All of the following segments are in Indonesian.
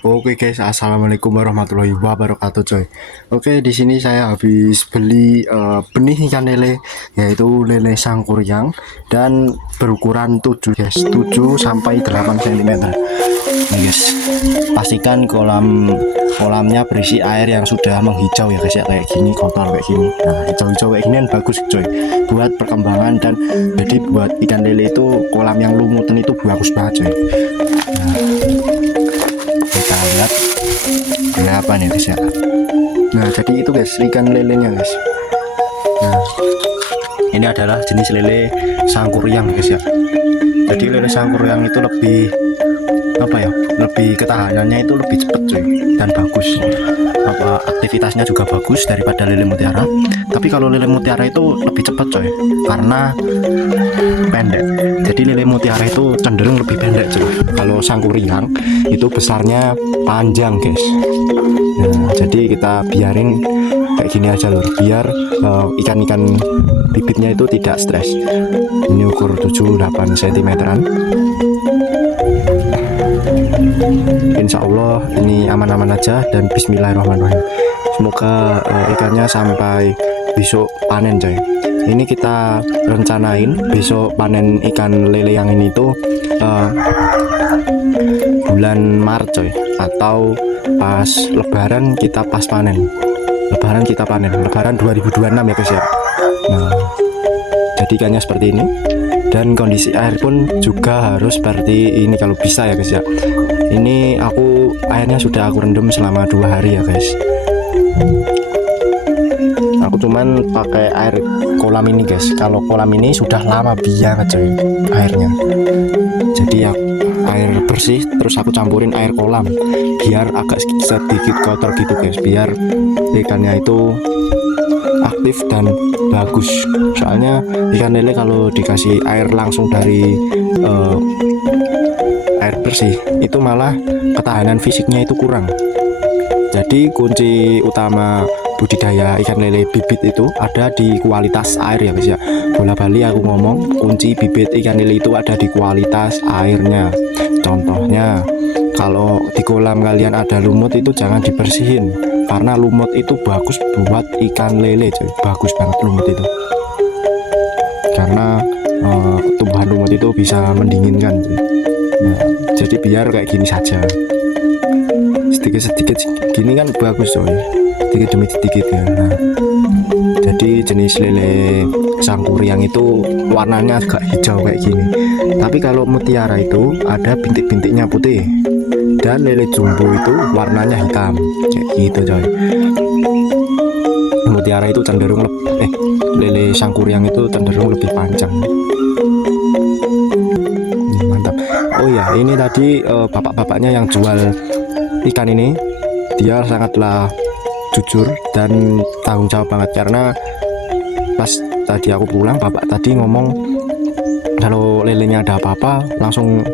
Oke guys, assalamualaikum warahmatullahi wabarakatuh coy. Oke, di sini saya habis beli benih ikan lele, yaitu lele sangkuriang dan berukuran 7 guys, 7 sampai 8 cm. Nih guys, pastikan kolamnya berisi air yang sudah menghijau ya guys ya, kayak gini, kotor kayak gini. Nah, hijau-hijau kayak gini kan bagus coy buat perkembangan, dan jadi buat ikan lele itu kolam yang lumutan itu bagus banget coy. Nah, kita lihat ada apa nih guys ya. Nah, jadi itu guys ikan lelenya guys. Nah, ini adalah jenis lele sangkuriang guys ya. Jadi lele sangkuriang itu lebih lebih ketahanannya itu lebih cepat cuy, dan bagus. Aktivitasnya juga bagus daripada lele mutiara. Tapi kalau lele mutiara itu lebih cepat coy, karena pendek. Jadi lele mutiara itu cenderung lebih pendek coy. Kalau sangkuriang itu besarnya panjang guys. Nah, jadi kita biarin kayak gini aja loh, biar ikan-ikan bibitnya itu tidak stres. Ini ukur 7-8 cm-an. Insya Allah ini aman-aman aja, dan bismillahirrahmanirrahim. Semoga ikannya sampai besok panen coy. Ini kita rencanain besok panen ikan lele yang ini tuh bulan Maret coy, atau pas lebaran kita pas panen. Lebaran 2026 ya guys ya. Nah, jadi ikannya seperti ini, dan kondisi air pun juga harus seperti ini kalau bisa ya guys ya. Ini airnya sudah aku rendam selama 2 hari ya guys. Aku cuman pakai air kolam ini guys. Kalau kolam ini sudah lama banget coy airnya. Jadi ya air bersih, terus aku campurin air kolam biar agak sedikit kotor gitu guys, biar ikannya itu aktif dan bagus. Soalnya ikan lele kalau dikasih air langsung dari air bersih itu malah ketahanan fisiknya itu kurang. Jadi kunci utama budidaya ikan lele bibit itu ada di kualitas air ya guys ya. Bola bali aku ngomong, kunci bibit ikan lele itu ada di kualitas airnya. Contohnya, kalau di kolam kalian ada lumut itu jangan dibersihin, karena lumut itu bagus buat ikan lele coy. Bagus banget lumut itu, karena tumbuhan lumut itu bisa mendinginkan coy. Nah, jadi biar kayak gini saja, sedikit-sedikit gini kan bagus coy, sedikit demi sedikit ya. Nah, jadi jenis lele sangkuriang itu warnanya agak hijau kayak gini. Tapi kalau mutiara itu ada bintik-bintiknya putih, dan lele jumbo itu warnanya hitam kayak gitu coy. Mutiara itu cenderung lele sangkuriang itu cenderung lebih panjang. Mantap. Oh ya, ini tadi bapak-bapaknya yang jual ikan ini, dia sangatlah jujur dan tanggung jawab banget. Karena pas tadi aku pulang, bapak tadi ngomong kalau lelenya ada apa-apa langsung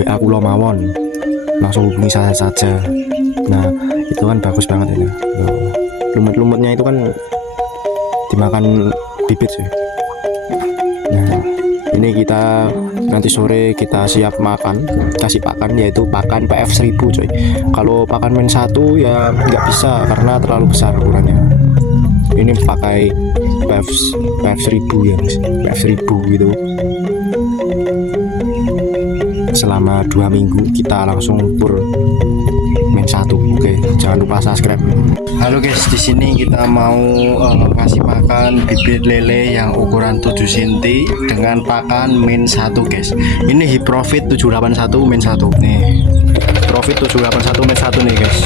WA kulo mawon, langsung hubungi saya saja. Nah, itu kan bagus banget ini. Lumut-lumutnya itu kan dimakan bibit sih. Nah, ini kita nanti sore kita siap kasih pakan, yaitu pakan PF 1000 coy. Kalau pakan min 1 ya nggak bisa karena terlalu besar ukurannya. Ini pakai PF 1000 ya guys, PF 1000 gitu. Selama 2 minggu kita langsung ukur min 1. Oke, jangan lupa subscribe. Halo guys, di sini kita mau kasih makan bibit lele yang ukuran 7 cm dengan pakan min 1 guys. Ini Hiprofit 781 min 1 nih. Profit 781 min 1 nih guys.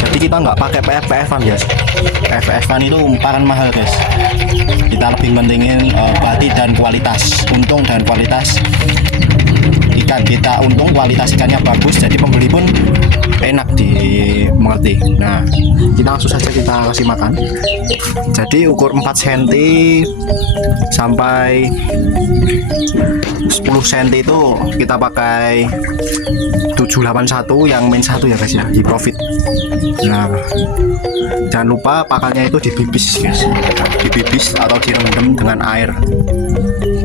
Jadi kita nggak pakai PF-PF-an guys. PF-PF-an itu pakan mahal guys. Kita lebih mentingin bati dan kualitas, untung dan kualitas ikan. Kita untung kualitas ikannya bagus, jadi pembeli pun enak dimengerti. Nah, kita langsung saja kita kasih makan. Jadi ukur 4 cm sampai 10 cm itu kita pakai 781 yang min 1 ya guys ya, di Profit. Nah, jangan lupa pakannya itu dibibis guys, dibibis atau direndam dengan air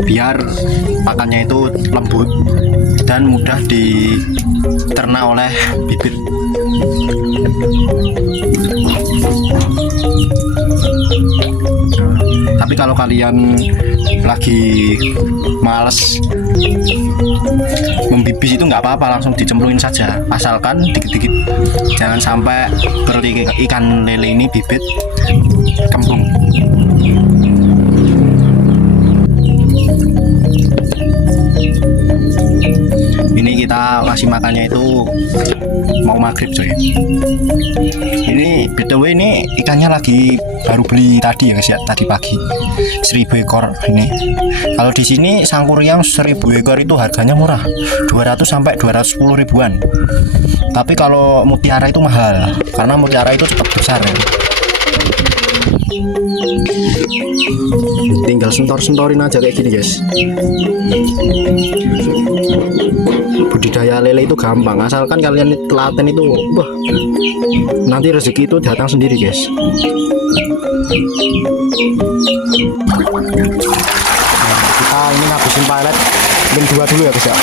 biar pakannya itu lembut dan mudah diternak oleh bibit Tapi kalau kalian lagi males membibis itu nggak apa-apa, langsung dicemplungin saja, asalkan dikit-dikit, jangan sampai perut ikan lele ini bibit kembung. Ini kita kasih makannya itu mau maghrib coy. Ini btw ini ikannya lagi baru beli tadi ya guys ya, tadi pagi 1000 ekor ini. Kalau di sini sangkuriang 1000 ekor itu harganya murah, 200 sampai 210 ribuan. Tapi kalau mutiara itu mahal, karena mutiara itu cepat besar ya. Tinggal sentor-sentorin aja kayak gini guys. Budidaya lele itu gampang, asalkan kalian telaten itu, wah, nanti rezeki itu datang sendiri guys. Kita ini ngabisin pilot min 2 dulu ya guys ya.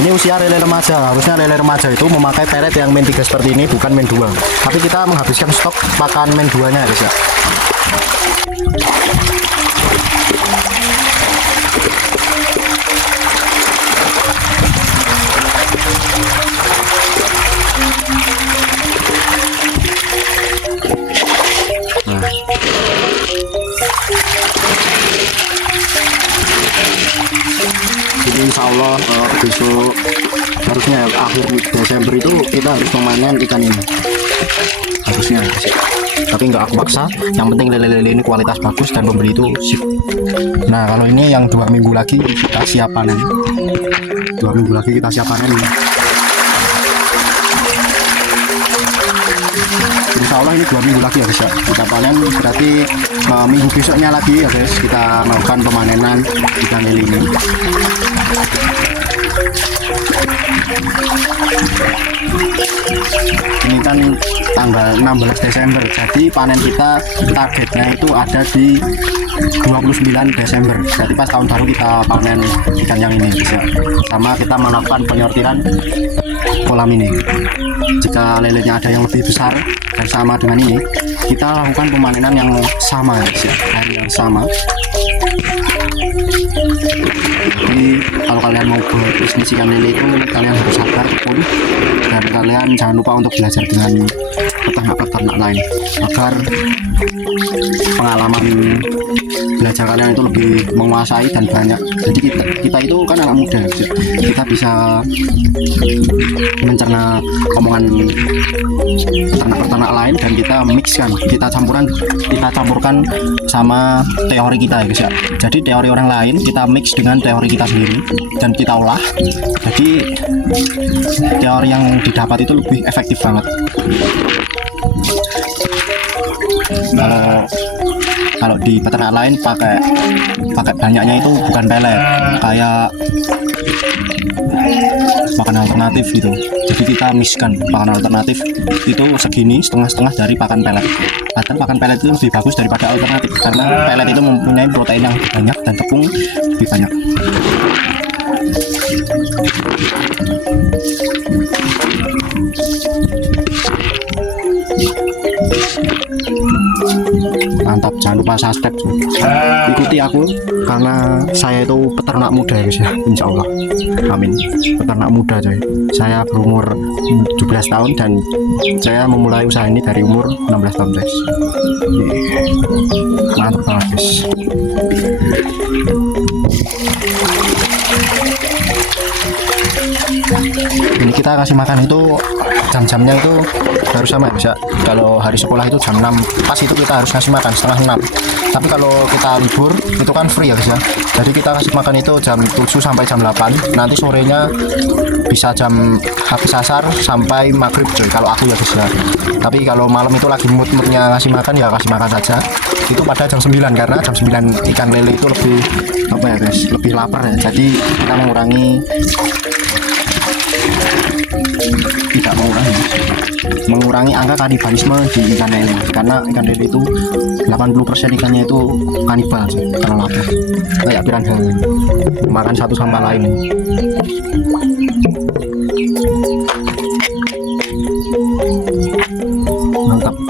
Ini usia lele remaja, harusnya lele remaja itu memakai pelet yang min 3 seperti ini, bukan min 2. Tapi kita menghabiskan stok pakan min 2 nya guys ya. Jadi insya Allah besok harusnya akhir Desember itu kita harus memanen ikan ini harusnya, tapi nggak aku paksa, yang penting lele-lele ini kualitas bagus dan pembeli itu sip. Nah kalau ini yang 2 minggu lagi kita siap panen, 2 minggu lagi kita siap panen. Insya Allah ini 2 minggu lagi ya guys ya, kita panen, berarti minggu besoknya lagi ya guys kita melakukan pemanenan ikan lele ini. Ini kan tanggal 16 Desember, jadi panen kita targetnya itu ada di 29 Desember, jadi pas tahun baru kita panen ikan yang ini guys ya. Sama kita melakukan penyortiran kolam ini. Jika lelenya ada yang lebih besar dan sama dengan ini, kita lakukan pemanenan yang sama guys ya, hari yang sama. Jadi kalau kalian mau berbisnis ikan lele itu kalian harus sabar pun, dan kalian jangan lupa untuk belajar dengan peternak-peternak lain agar pengalaman belajar kalian itu lebih menguasai dan banyak. Jadi kita itu kan anak muda, kita bisa mencerna omongan peternak-peternak lain dan kita mixkan, kita campurkan sama teori kita ya guys ya. Jadi teori orang lain kita mix dengan teori kita sendiri dan kita olah, jadi teori yang didapat itu lebih efektif banget. Kalau di peternak lain pakai banyaknya itu bukan pelet, kayak pakan alternatif gitu. Jadi kita mixkan pakan alternatif itu segini, setengah-setengah dari pakan pelet. Padahal pakan pelet itu lebih bagus daripada alternatif, karena pelet itu mempunyai protein yang banyak dan tepung lebih banyak. Mantap, jangan lupa subscribe, ikuti aku karena saya itu peternak muda ya guys ya, insya Allah, amin. Peternak muda coy, saya berumur 17 tahun dan saya memulai usaha ini dari umur 16 tahun guys. Mantap banget guys. Ini kita kasih makan itu jam-jamnya itu harus sama bisa. Kalau hari sekolah itu jam 6 pas itu kita harus kasih makan setengah 6. Tapi kalau kita libur itu kan free ya guys ya. Jadi kita kasih makan itu jam 7 sampai jam 8. Nanti sorenya bisa jam habis asar sampai maghrib coy, kalau aku ya guys ya. Tapi kalau malam itu lagi mood-moodnya ngasih makan ya kasih makan saja. Itu pada jam 9, karena jam 9 ikan lele itu lebih apa ya guys, lebih lapar ya. Jadi kita mengurangi angka kanibalisme di ikan lele, karena ikan lele itu 80% ikannya itu kanibal karena lapar, kayak piranha makan satu sama lain.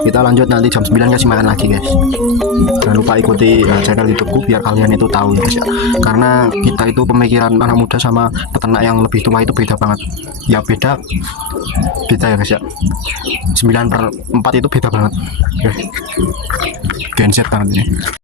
Kita lanjut nanti jam 9 kasih makan lagi guys. Jangan lupa ikuti channel YouTubeku biar kalian itu tahu ya guys ya. Karena kita itu pemikiran anak muda sama peternak yang lebih tua itu beda banget. Ya beda ya guys ya. 9/4 itu beda banget. Oke. Genset banget ini.